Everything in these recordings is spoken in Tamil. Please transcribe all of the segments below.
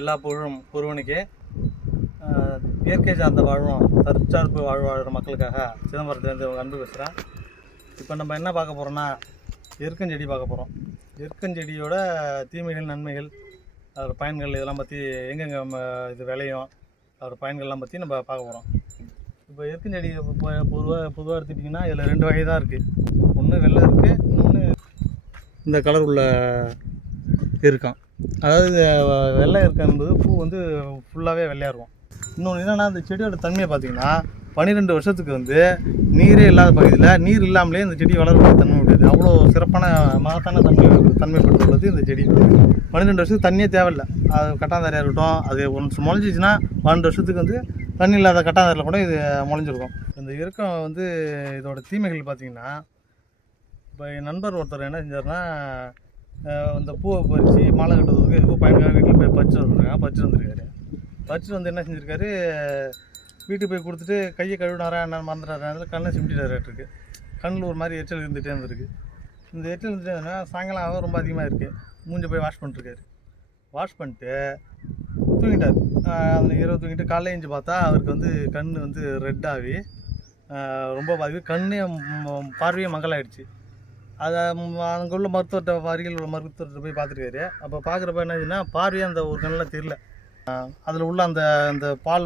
எல்லா புகழும் ஒருவனுக்கே. இயற்கை சார்ந்த வாழ்வும் தற்சார்பு வாழ்கிற மக்களுக்காக சிதம்பரத்துலேருந்து அன்பு பேசுகிறேன். இப்போ நம்ம என்ன பார்க்க போகிறோன்னா, எருக்கஞ்செடி பார்க்க போகிறோம். எருக்கஞ்செடியோட தீமைகள், நன்மைகள், அதோட பயன்கள் இதெல்லாம் பற்றி எங்கெங்கே இது விளையும், அதோட பயன்கள்லாம் பற்றி நம்ம பார்க்க போகிறோம். இப்போ எருக்கஞ்செடி பொதுவாக எடுத்துக்கிட்டிங்கன்னா இதில் 2 வகை தான் இருக்குது. ஒன்று வெள்ளை இருக்குது, இன்னொன்று இந்த கலர் உள்ள இருக்கான். அதாவது வெள்ளை இருக்க என்பது பூ வந்து ஃபுல்லாகவே வெள்ளையாக இருக்கும். இன்னொன்று என்னென்னா, இந்த செடியோட தன்மையை பார்த்திங்கன்னா 12 வருஷத்துக்கு வந்து நீரே இல்லாத பகுதியில் நீர் இல்லாமலே இந்த செடி வளரக்கூடிய தன்மை உடையது. அவ்வளோ சிறப்பான மகத்தான தன்மைப்படுத்துள்ளது இந்த செடி. 12 வருஷத்துக்கு தண்ணியே தேவையில்லை. அது கட்டாந்தாரியாக இருக்கட்டும், அது ஒன்று முளைஞ்சிச்சின்னா 12 வருஷத்துக்கு வந்து தண்ணி இல்லாத கட்டாந்தாரில் கூட இது முளைஞ்சிருக்கும். இந்த இறக்கம் வந்து இதோட தீமைகள் பார்த்திங்கன்னா, இப்போ என் நண்பர் ஒருத்தர் என்ன செஞ்சார்னா, அந்த பூவை பறித்து மாலை கட்டுறதுக்கு எதுவும் பயனுக்காக வீட்டில் போய் பறிச்சுட்டு வந்துருக்காரு. பறிச்சுட்டு வந்து என்ன செஞ்சுருக்காரு, வீட்டுக்கு போய் கொடுத்துட்டு கையை கழுவினாரா என்ன மறந்துட்டாரு, கண்ணை சிமிட்டிட்டாருக்கு. கண்ணில் ஒரு மாதிரி எச்சல் இருந்துகிட்டே இருந்திருக்கு. இந்த எச்சல் இருந்துகிட்டே இருந்ததுன்னா சாயங்காலம் ஆக ரொம்ப அதிகமாக இருக்குது. மூஞ்சி போய் வாஷ் பண்ணிட்டுருக்காரு. வாஷ் பண்ணிட்டு தூங்கிட்டார். அந்த இரவு தூங்கிட்டு காலையில் எழுந்து பார்த்தா அவருக்கு வந்து கண் வந்து ரெட்டாகி ரொம்ப பாதிப்பு, கண்ணே பார்வையே மங்கலாயிடுச்சு. அதை அங்கே உள்ள அருகில் உள்ள மருத்துவர்கிட்ட போய் பார்த்துருக்காரு. அப்போ பார்க்குறப்ப என்ன ஆச்சுன்னா, பார்வையே அந்த ஒரு கண்ணில் தெரியல. அதில் உள்ள அந்த பால்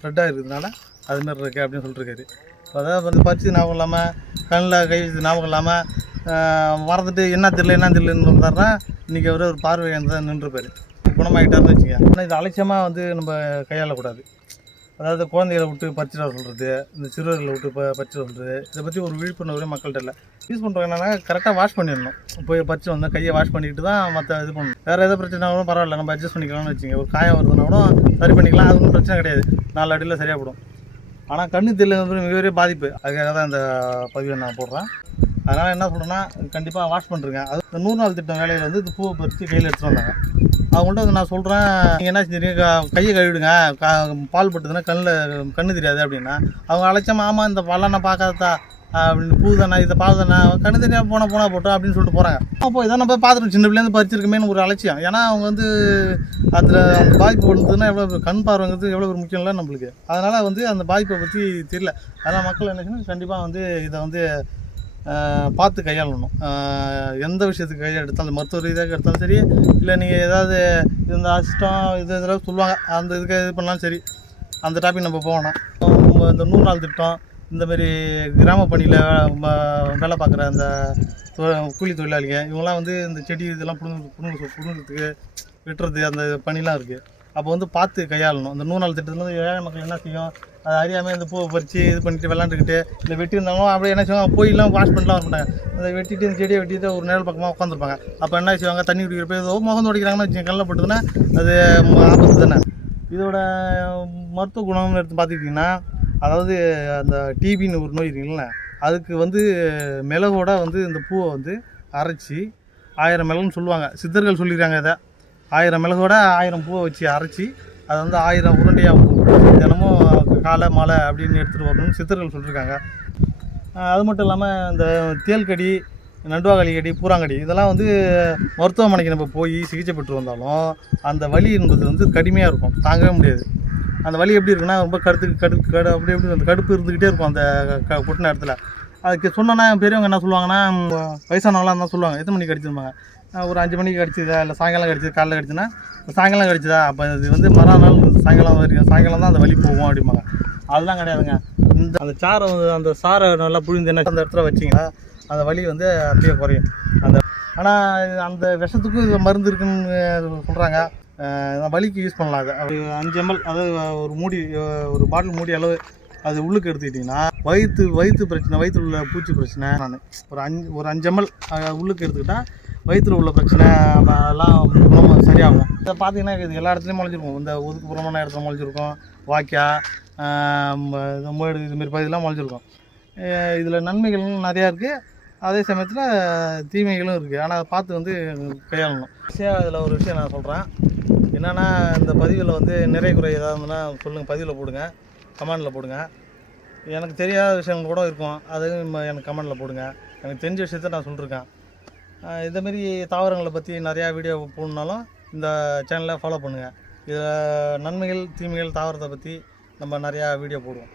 த்ரெட்டாக இருக்கிறதுனால அதுமாரி இருக்குது அப்படின்னு சொல்லிட்டுருக்காரு. அதாவது வந்து பறிச்சு ஞாபகம் இல்லாமல், கண்ணில் கை வச்சு ஞாபகம் இல்லாமல் மறந்துட்டு என்ன தெரியலன்னு இருந்தாருன்னா, இன்றைக்கி அவர் ஒரு பார்வை தான் நின்றுப்பார். குணமாகிட்டார்னு வச்சுங்க. ஆனால் இது அலட்சியமாக வந்து நம்ம கையாளக்கூடாது. அதாவது குழந்தைகளை விட்டு பறிச்சுட்டு வர சொல்கிறது, இந்த சிறுவர்களை விட்டு பறிச்சுட்டு வர சொல்கிறது, இதை பற்றி ஒரு விழிப்புணர்வு மக்கள்கிட்ட இல்லை. யூஸ் பண்ணுறவங்க என்னென்னா, கரெக்டாக வாஷ் பண்ணிடணும். போய் பறிச்சு வந்தால் கையை வாஷ் பண்ணிக்கிட்டு தான் மற்ற இது பண்ணணும். வேறு எதாவது பிரச்சனை கூட பரவாயில்ல, நம்ம அட்ஜஸ்ட் பண்ணிக்கலாம்னு வச்சுங்க. ஒரு காயம் வருதுன்னா கூட சரி பண்ணிக்கலாம், அது ஒன்றும் பிரச்சனை கிடையாது. 4 அடியில் சரியாக போடும். ஆனால் கண்ணு தெரியல மிகப்பெரிய பாதிப்பு. அதுக்காக தான் இந்த பதிவை நான் போடுறேன். அதனால் என்ன சொல்கிறேன்னா, கண்டிப்பாக வாஷ் பண்ணுறேங்க. அது இந்த 100 நாள் திட்டம் வேலையில் வந்து இந்த பூவை பறித்து கையில் எடுத்துகிட்டு வந்தாங்க. அவங்கள்ட்ட வந்து நான் சொல்கிறேன், நீங்கள் என்ன செஞ்சுருங்க, கையை கழுவிடுங்க, பால் பட்டுதுன்னா கண்ணு தெரியாது அப்படின்னா, அவங்க அலட்சியமாக ஆமாம் இந்த பாலாம் நான் பார்க்காதா அப்படின்னு, பூ தானே இதை பால் தானே கண்ணு தெரியாது போனால் போட்டோம் அப்படின்னு சொல்லிட்டு போகிறாங்க. அப்போ இதை நம்ம பார்த்துருக்கோம், சின்ன பிள்ளைலேருந்து பறிச்சிருக்கமேனு ஒரு அலட்சியம். ஏன்னா அவங்க வந்து அதில் அந்த பாதிப்பு படுத்துதுன்னா எவ்வளோ கண் பார்வைங்கிறது எவ்வளோ ஒரு முக்கியம் இல்லை நம்மளுக்கு. அதனால் வந்து அந்த பாதிப்பை பற்றி தெரியல. அதனால் மக்கள் என்ன செய்யணும், கண்டிப்பாக வந்து இதை வந்து பார்த்து கையாளணும். எந்த விஷயத்துக்கு கையை எடுத்தாலும், மருத்துவ ரீதியாக எடுத்தாலும் சரி, இல்லை நீங்கள் ஏதாவது இந்த அசிஸ்டம் இதெல்லாம் சொல்லுவாங்க, அந்த இதுக்கு இது பண்ணாலும் சரி, அந்த டாபிக் நம்ம போகணும். இந்த 100 நாள் திட்டம், இந்தமாரி கிராம பணியில் வேலை பார்க்குற அந்த கூலி தொழிலாளிங்க இவங்களாம் வந்து இந்த செடி இதெல்லாம் புடுங்கிறதுக்கு வெட்டுறது அந்த பணிலாம் இருக்குது. அப்போ வந்து பார்த்து கையாளணும். இந்த 100 நாள் திட்டத்தில் வந்து ஏழை மக்கள் என்ன செய்யும், அது அறியாமல் இந்த பூவை பறித்து இது பண்ணிட்டு விளாண்டுக்கிட்டு இல்லை வெட்டி இருந்தாலும் அப்படியே என்ன செய்வாங்க, போயெல்லாம் வாஷ் பண்ணிலாம் வர மாட்டாங்க. அதை வெட்டிட்டு இந்த செடியை வெட்டிட்டு ஒரு நேரம் பக்கமாக உட்காந்துருப்பாங்க. அப்போ என்ன செய்வாங்க, தண்ணி குடிக்கிறப்ப ஏதோ முகம் துடைக்கிறாங்கன்னு வச்சுங்க, கல்லில் போட்டுதுன்னா அது ஆபத்து தானே. இதோட மருத்துவ குணம்னு எடுத்து பார்த்துக்கிட்டிங்கன்னா, அதாவது அந்த டிபின்னு ஒரு நோய் இருக்குங்கள, அதுக்கு வந்து மிளகோட வந்து இந்த பூவை வந்து அரைச்சி 1000 மிளகுன்னு சொல்லுவாங்க, சித்தர்கள் சொல்லிடுறாங்க. இதை 1000 மிளகோட 1000 பூவை வச்சு அரைச்சி அதை வந்து 1000 உருண்டையாக தினமும் காலை மாலை அப்படின்னு எடுத்துகிட்டு வரணும்னு சித்தர்கள் சொல்லியிருக்காங்க. அது மட்டும் இல்லாமல் இந்த தேல்கடி, நடுவாகலி கடி, பூராங்கடி இதெல்லாம் வந்து மருத்துவமனைக்கு நம்ம போய் சிகிச்சை பெற்று வந்தாலும் அந்த வலி என்பது வந்து கடுமையாக இருக்கும், தாங்கவே முடியாது. அந்த வலி எப்படி இருக்குன்னா, ரொம்ப அப்படி அந்த கடுப்பு இருந்துக்கிட்டே இருக்கும் அந்த கொட்டின இடத்துல. அதுக்கு சொன்னோன்னா பெரியவங்க என்ன சொல்லுவாங்கன்னா, வயசானவங்களாம் தான் சொல்லுவாங்க, எத்தனை மணிக்கு கடிச்சிருப்பாங்க, ஒரு 5 மணிக்கு கடிச்சதா, இல்லை சாயங்காலம் கடிச்சது, காலையில் கடிச்சுன்னா சாயங்காலம் கடிச்சதா, அப்போ இது வந்து மறுநாள் சாயங்காலம் தான் அந்த வலி போகும் அப்படிம்பாங்க. அதெல்லாம் கிடையாதுங்க. அந்த அந்த சாரை நல்லா புழிந்து என்ன அந்த இடத்துல வச்சிங்கன்னா அந்த வலி வந்து அப்படியே குறையும். ஆனால் அந்த விஷத்துக்கும் இது மருந்து இருக்குன்னு சொல்கிறாங்க. வலிக்கு யூஸ் பண்ணலாம். அது 5 ml, அதாவது ஒரு பாட்டில் மூடி அளவு அது உள்ளுக்கு எடுத்துக்கிட்டிங்கன்னா வயிற்று பிரச்சனை, வயிற்றில் உள்ள பூச்சி பிரச்சனை, நான் ஒரு 5 ml உள்ளுக்கு எடுத்துக்கிட்டால் வயிற்றில் உள்ள பிரச்சனை அதெல்லாம் சரியாகும். இதை பார்த்தீங்கன்னா இது எல்லா இடத்துலையும் முளைஞ்சிருக்கும். இந்த ஒதுக்குப்புறமான இடத்துல முளைஞ்சிருக்கும், வாய்க்கா, மேடு, இதுமாரி பகுதியெல்லாம் முளைஞ்சிருக்கும். இதில் நன்மைகள் நிறையா இருக்குது, அதே சமயத்தில் தீமைகளும் இருக்குது. ஆனால் அதை பார்த்து வந்து கையாளணும். இதில் ஒரு விஷயம் நான் சொல்கிறேன் என்னென்னா, இந்த பதிவில் வந்து நிறைய குறை ஏதாவது இருந்ததுன்னா சொல்லுங்கள், பதிவில் போடுங்க, கமெண்டில் போடுங்க. எனக்கு தெரியாத விஷயங்கள் கூட இருக்கும், அதுவும் எனக்கு கமெண்டில் போடுங்க. எனக்கு தெரிஞ்ச விஷயத்த நான் சொல்லியிருக்கேன். இதேமாரி தாவரங்களை பற்றி நிறையா வீடியோ போடணுன்னாலும் இந்த சேனலை ஃபாலோ பண்ணுங்கள். இதில் நன்மைகள் தீமைகள் தாவரத்தை பற்றி நம்ம நிறையா வீடியோ போடுவோம்.